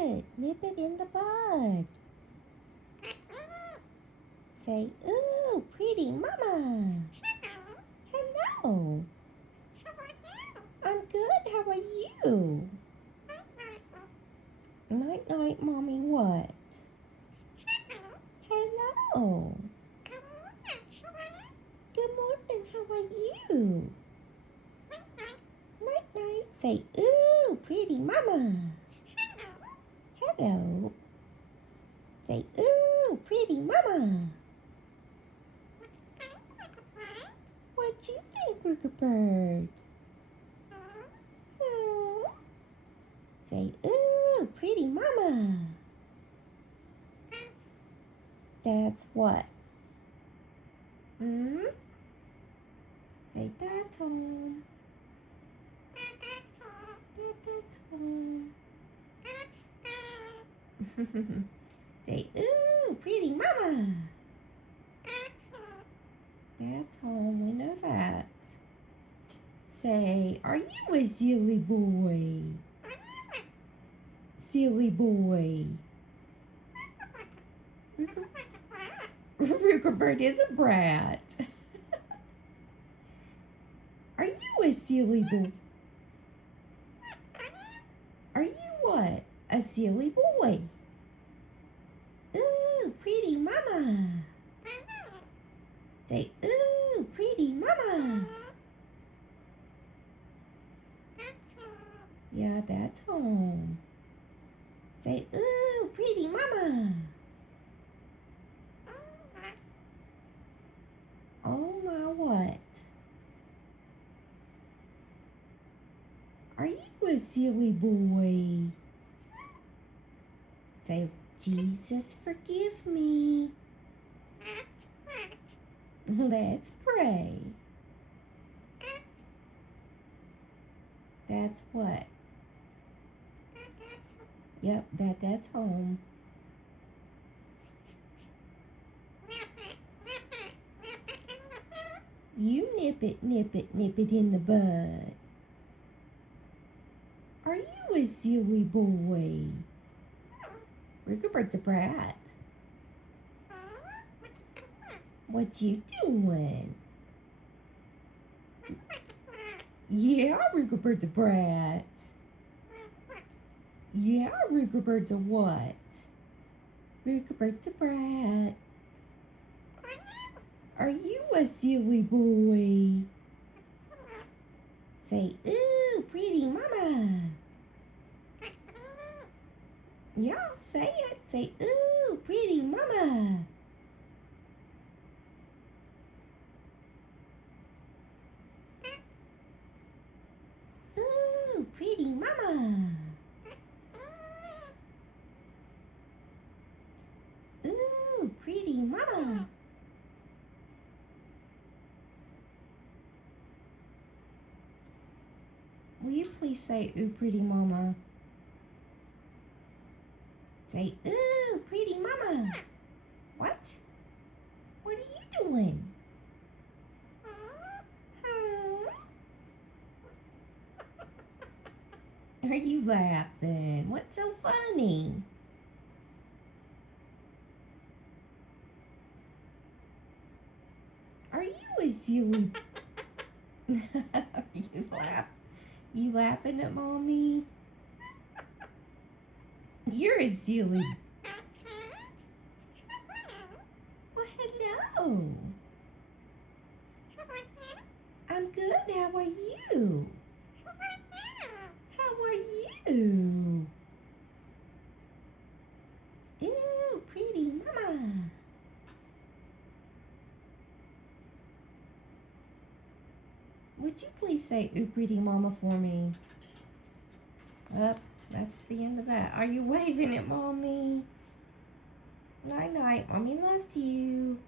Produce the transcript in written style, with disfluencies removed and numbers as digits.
it. Nip it in the bud. Say, ooh, pretty mama. Hello. I'm good. How are you? Night, night, mommy. What? Hello. Good morning. How are you? Night, night. Say, ooh, pretty mama. Hello. Say, ooh, pretty mama. What you think, Rooker Bird? Hmm? Say, ooh, pretty mama. That's what? Hmm? Say, Dad's home. Dad's home. Say, ooh, pretty mama. Dad's home. We know that. Say, are you a silly boy? Silly boy. Rooker Bird is a brat. Are you a silly boy? Are you what? A silly boy. Ooh, pretty mama. Say, ooh, pretty mama. Yeah, Dad's home. Say, ooh, pretty mama. Oh my what? Are you a silly boy? Say, Jesus, forgive me. Let's pray. That's what? Yep, Dad's home. You nip it, nip it, nip it in the bud. Are you a silly boy? Rooker Bird's a brat. What you doing? Yeah, Rooker Bird's a brat. Yeah, Rooker Bird's a what? Rooker Bird's a brat. Are you a silly boy? Say, ooh, pretty mama. Yeah, say it. Say, ooh, pretty mama. Ooh, pretty mama. Ooh, pretty mama. Will you please say, ooh, pretty mama? Say, ooh, pretty mama. What? What are you doing? Are you laughing? What's so funny? Are you a silly? Are you laughing at mommy? You're a silly. Well, hello. I'm good. How are you? How are you? Ooh, pretty mama. Would you please say, ooh, pretty mama for me? Up, that's the end of that. Are you waving at mommy? Night, night. Mommy loves you.